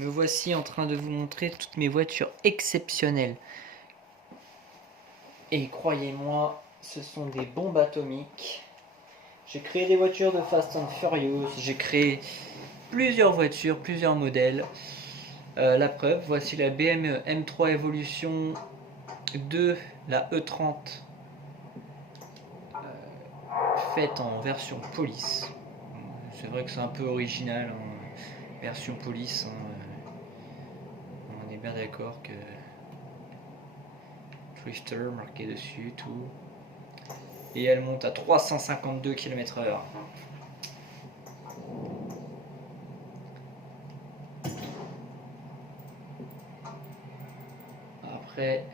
Me voici en train de vous montrer toutes mes voitures exceptionnelles. Et croyez-moi, ce sont des bombes atomiques. J'ai créé des voitures de Fast and Furious, j'ai créé plusieurs voitures, plusieurs modèles. La preuve, voici la BMW M3 Evolution 2, la E30, faite en version police. C'est vrai que c'est un peu original, hein, version police. Hein, on est bien d'accord que Drifter marqué dessus, tout. Et elle monte à 352 km/h. Après,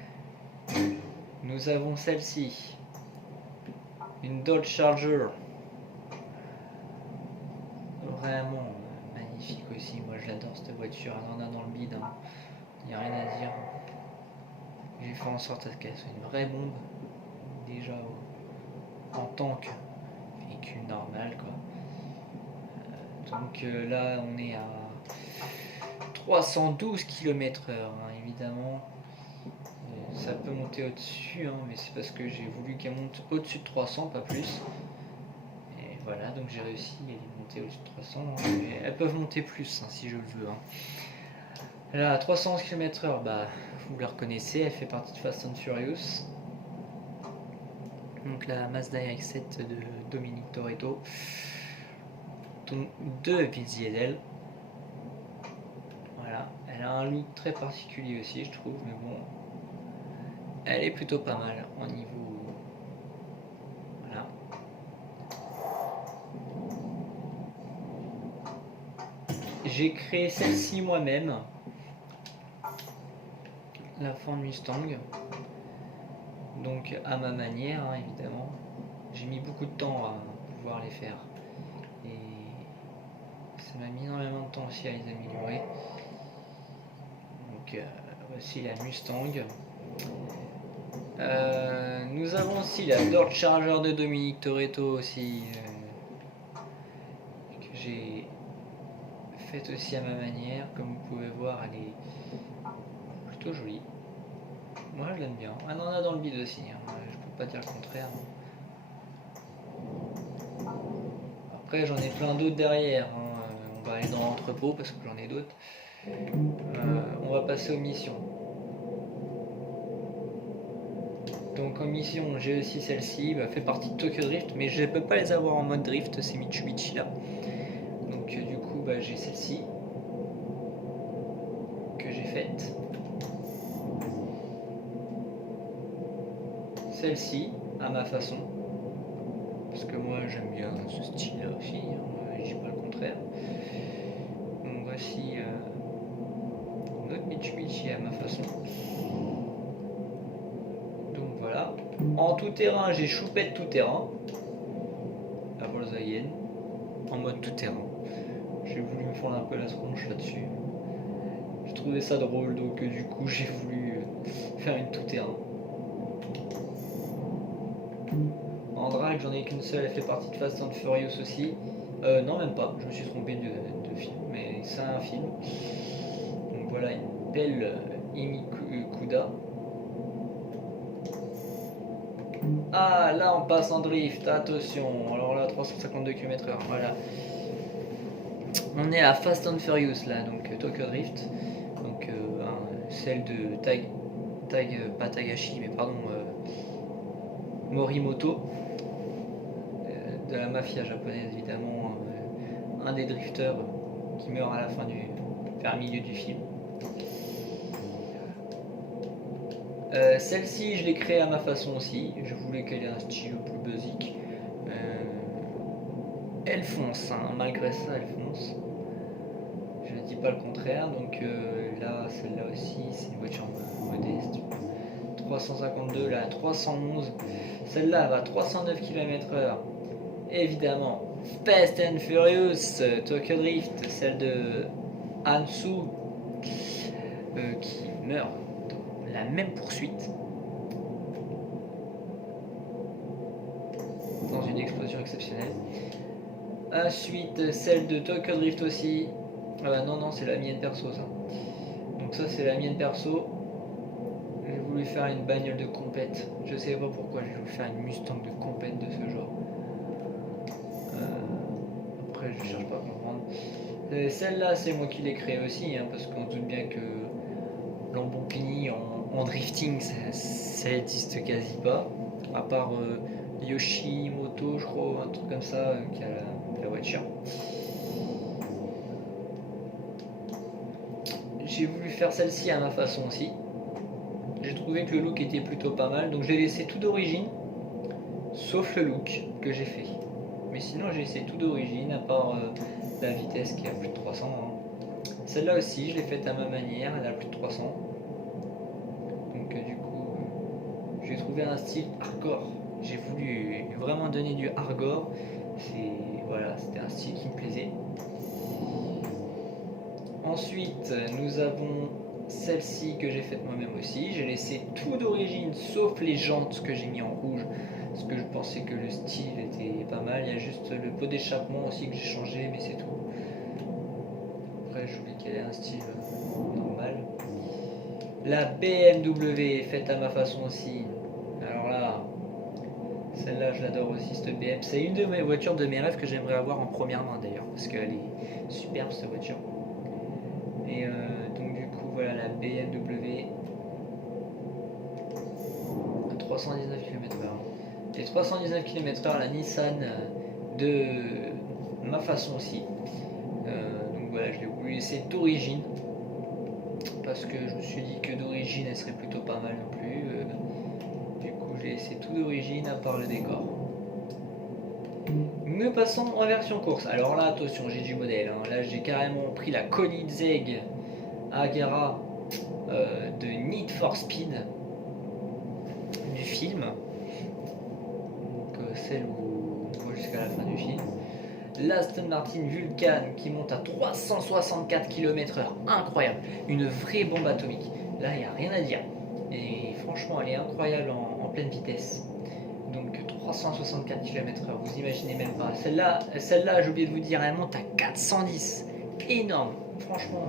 nous avons celle-ci, une Dodge Charger, vraiment magnifique aussi. Moi je l'adore cette voiture, elle en a dans le bide, hein. Il n'y a rien à dire. J'ai fait en sorte qu'elle soit une vraie bombe, déjà en tant que véhicule normal, quoi. Donc là on est à 312 km/h, hein, évidemment. Ça peut monter au-dessus, hein, mais c'est parce que j'ai voulu qu'elle monte au-dessus de 300, pas plus. Et voilà, donc j'ai réussi à les monter au-dessus de 300. Hein, mais elles peuvent monter plus, hein, si je le veux. Hein. Là, à 311 km/h, bah, vous la reconnaissez, elle fait partie de Fast and Furious. Donc la Mazda RX-7 de Dominique Toretto. De Vin Diesel. Voilà, elle a un look très particulier aussi, je trouve, mais bon, elle est plutôt pas mal en niveau. Voilà. J'ai créé celle-ci moi-même, la Ford Mustang, donc à ma manière, hein, évidemment. J'ai mis beaucoup de temps à pouvoir les faire et ça m'a mis énormément de temps aussi à les améliorer. Donc voici la Mustang. Nous avons aussi la Dodge Charger de Dominique Toretto aussi, que j'ai faite aussi à ma manière. Comme vous pouvez voir, elle est plutôt jolie. Moi je l'aime bien. Elle en a dans le bide aussi, hein. Je peux pas dire le contraire. Après j'en ai plein d'autres derrière, hein. On va aller dans l'entrepôt parce que j'en ai d'autres. On va passer aux missions. Donc en mission, j'ai aussi celle-ci, fait partie de Tokyo Drift, mais je ne peux pas les avoir en mode drift, ces Mitsubishi là. Donc du coup, j'ai celle-ci que j'ai faite. Celle-ci, à ma façon. Parce que moi j'aime bien ce style là aussi, hein, je dis pas le contraire. Donc voici notre Mitsubishi à ma façon. Donc voilà. En tout terrain, j'ai choupette tout terrain. La Volkswagen. En mode tout terrain. J'ai voulu me fendre un peu la tronche là-dessus. J'ai trouvé ça drôle, donc du coup j'ai voulu faire une tout terrain. En drag, j'en ai qu'une seule, elle fait partie de Fast and Furious aussi. Non, même pas, je me suis trompé de film, mais c'est un film. Donc voilà, une belle Imi Kuda. Ah, là on passe en drift, attention. Alors là, 352 km/h, voilà. On est à Fast and Furious là, donc Tokyo Drift. Donc celle de pas Tagashi, mais pardon, Morimoto, de la mafia japonaise évidemment, un des drifters qui meurt à la fin vers le milieu du film. Celle-ci, je l'ai créée à ma façon aussi. Je voulais qu'elle ait un style plus basique. Elle fonce, hein, malgré ça, elle fonce. Je ne dis pas le contraire. Donc là, celle-là aussi, c'est une voiture modeste. 352, là, 311. Celle-là, elle va à 309 km/h. Évidemment, Fast and Furious, Tokyo Drift, celle de Hansu, qui meurt dans la même poursuite, dans une explosion exceptionnelle. Ensuite, celle de Tokyo Drift aussi, Ah bah non, c'est la mienne perso ça. Donc ça c'est la mienne perso. J'ai voulu faire une bagnole de compète. Je sais pas pourquoi j'ai voulu faire une Mustang de compète de ce genre. Après je cherche pas à comprendre. Celle-là c'est moi qui l'ai créée aussi, hein, parce qu'on se doute bien que Lamborghini en drifting ça existe quasi pas. À part Yoshimoto je crois, un truc comme ça, qui a la voiture. J'ai voulu faire celle-ci à ma façon aussi. J'ai trouvé que le look était plutôt pas mal, donc je l'ai laissé tout d'origine, sauf le look que j'ai fait. Mais sinon j'ai laissé tout d'origine, à part la vitesse qui est à plus de 300. Hein. Celle-là aussi, je l'ai faite à ma manière, elle a plus de 300. Donc du coup, j'ai trouvé un style hardcore. J'ai voulu vraiment donner du hardcore. Voilà, c'était un style qui me plaisait. Ensuite, nous avons celle-ci que j'ai faite moi-même aussi. J'ai laissé tout d'origine, sauf les jantes que j'ai mis en rouge, parce que je pensais que le style était pas mal. Il y a juste le pot d'échappement aussi que j'ai changé, mais c'est tout. Après, je voulais qu'elle ait un style normal. La BMW faite à ma façon aussi. Alors là, celle-là, je l'adore aussi, cette BM. C'est une de mes voitures de mes rêves que j'aimerais avoir en première main d'ailleurs, parce qu'elle est superbe cette voiture. Et donc du coup voilà la BMW à 319 km/h. Et 319 km/h la Nissan de ma façon aussi. Donc voilà, je l'ai voulu laisser d'origine parce que je me suis dit que d'origine elle serait plutôt pas mal non plus. Du coup j'ai laissé tout d'origine à part le décor. Nous passons en version course. Alors là attention, j'ai du modèle. Hein. Là j'ai carrément pris la Koenigsegg Agera de Need for Speed du film, donc celle où on voit jusqu'à la fin du film. L'Aston Martin Vulcan qui monte à 364 km/h, incroyable, une vraie bombe atomique. Là il n'y a rien à dire et franchement elle est incroyable en pleine vitesse. Donc 364 km/h, vous imaginez même pas. Celle-là j'ai oublié de vous dire, elle monte à 410, énorme, franchement.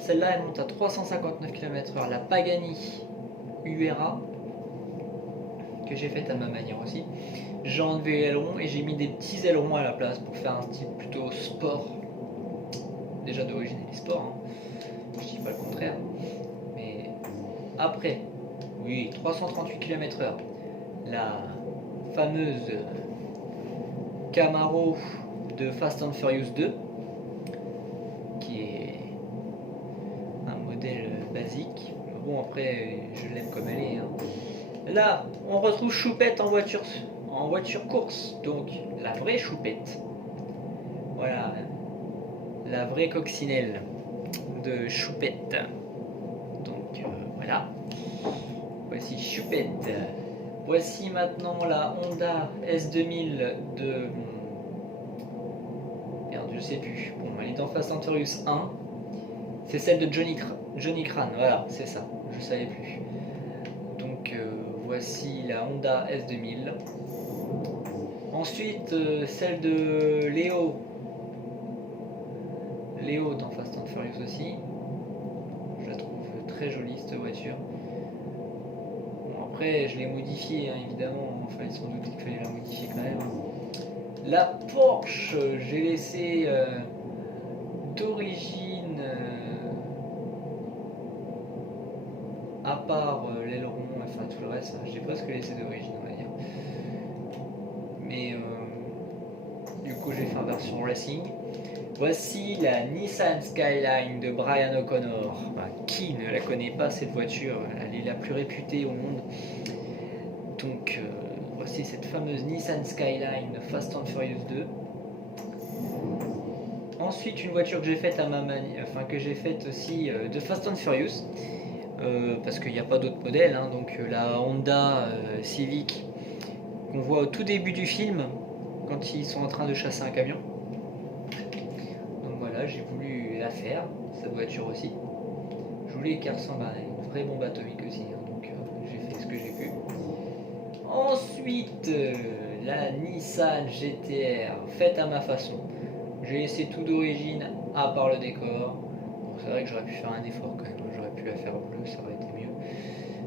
Celle-là, elle monte à 359 km/h. La Pagani URA, que j'ai faite à ma manière aussi. J'ai enlevé l'aileron et j'ai mis des petits ailerons à la place pour faire un style plutôt sport. Déjà d'origine, elle est sport, hein. Je dis pas le contraire. Mais après, oui, 338 km/h. La fameuse Camaro de Fast and Furious 2, qui est basique. Bon après je l'aime comme elle est. Hein. Là on retrouve Choupette en voiture course, donc la vraie Choupette. Voilà, la vraie coccinelle de Choupette. Donc voilà, voici Choupette. Voici maintenant la Honda S2000 de... Merde, je sais plus. Bon, elle est dans Fast and Furious 1. C'est celle de Johnny Crane, voilà, c'est ça, je savais plus. Donc voici la Honda S2000. Ensuite, celle de Léo dans Fast and Furious aussi. Je la trouve très jolie cette voiture. Bon, après, je l'ai modifiée, hein, évidemment, enfin, sans doute qu'il fallait la modifier quand même. La Porsche, j'ai laissé d'origine... à part l'aileron, enfin tout le reste, j'ai presque laissé d'origine, on va dire. Mais du coup, j'ai fait en version racing. Voici la Nissan Skyline de Brian O'Connor. Bah, qui ne la connaît pas cette voiture? Elle est la plus réputée au monde. Donc voici cette fameuse Nissan Skyline Fast and Furious 2. Ensuite, une voiture que j'ai faite à ma manière, enfin que j'ai faite aussi de Fast and Furious. Parce qu'il n'y a pas d'autres modèles, hein, donc la Honda Civic qu'on voit au tout début du film quand ils sont en train de chasser un camion. Donc voilà, j'ai voulu la faire, cette voiture aussi. Je voulais qu'elle ressemble à une vraie bombe atomique aussi, hein, donc j'ai fait ce que j'ai pu. Ensuite, la Nissan GTR faite à ma façon. J'ai laissé tout d'origine à part le décor. Bon, c'est vrai que j'aurais pu faire un effort quand même, j'aurais pu la faire bleue, ça aurait été mieux.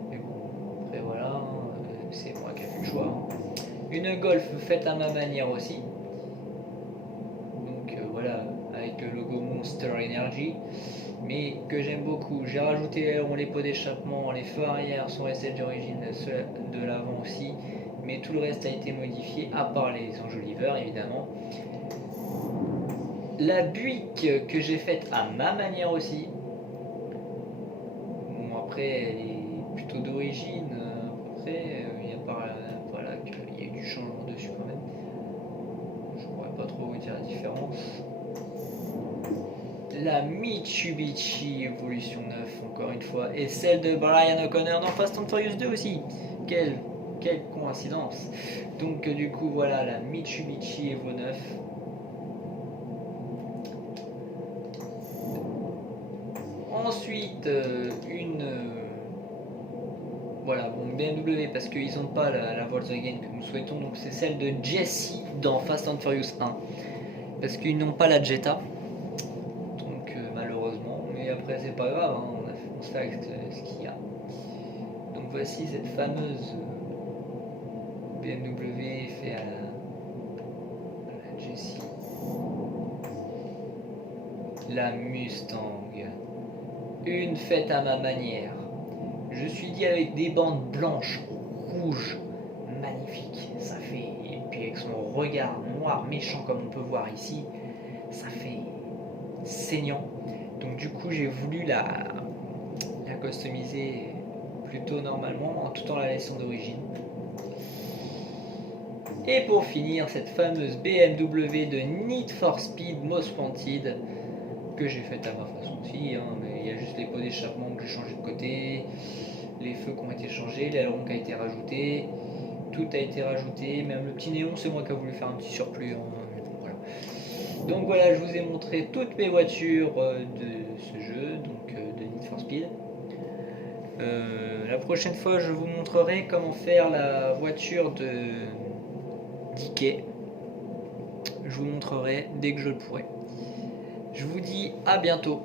Mais bon, après voilà, c'est moi qui ai fait le choix. Une Golf faite à ma manière aussi. Donc voilà, avec le logo Monster Energy, mais que j'aime beaucoup. J'ai rajouté les pots d'échappement, les feux arrière sont restés d'origine, ceux de l'avant aussi, mais tout le reste a été modifié, à part les enjoliveurs évidemment. La Buick que j'ai faite à ma manière aussi. Bon, après, elle est plutôt d'origine, à peu près. Il y a pas, voilà, il y a eu du changement dessus quand même. Je pourrais pas trop vous dire la différence. La Mitsubishi Evolution 9, encore une fois, et celle de Brian O'Connor dans Fast and Furious 2 aussi. Quelle coïncidence. Donc du coup, voilà la Mitsubishi Evo 9. Ensuite, voilà, bon, BMW, parce qu'ils n'ont pas la Volkswagen que nous souhaitons, donc c'est celle de Jesse dans Fast and Furious 1. Parce qu'ils n'ont pas la Jetta. Donc malheureusement, mais après c'est pas grave, hein, on se fait avec ce qu'il y a. Donc voici cette fameuse BMW fait à la Jessie. La Mustang, une faite à ma manière. Je suis dit avec des bandes blanches, rouges, magnifiques. Ça fait, et puis avec son regard noir méchant comme on peut voir ici, ça fait saignant. Donc du coup j'ai voulu la customiser plutôt normalement tout en la laissant d'origine. Et pour finir, cette fameuse BMW de Need for Speed Most Wanted que j'ai faite à ma façon aussi, hein, mais il y a juste les pots d'échappement que j'ai changé de côté, les feux qui ont été changés, l'aileron qui a été rajouté, tout a été rajouté, même le petit néon c'est moi qui ai voulu faire un petit surplus. Hein, voilà. Donc voilà, je vous ai montré toutes mes voitures de ce jeu, donc de Need for Speed. La prochaine fois, je vous montrerai comment faire la voiture de Dickey. Je vous montrerai dès que je le pourrai. Je vous dis à bientôt.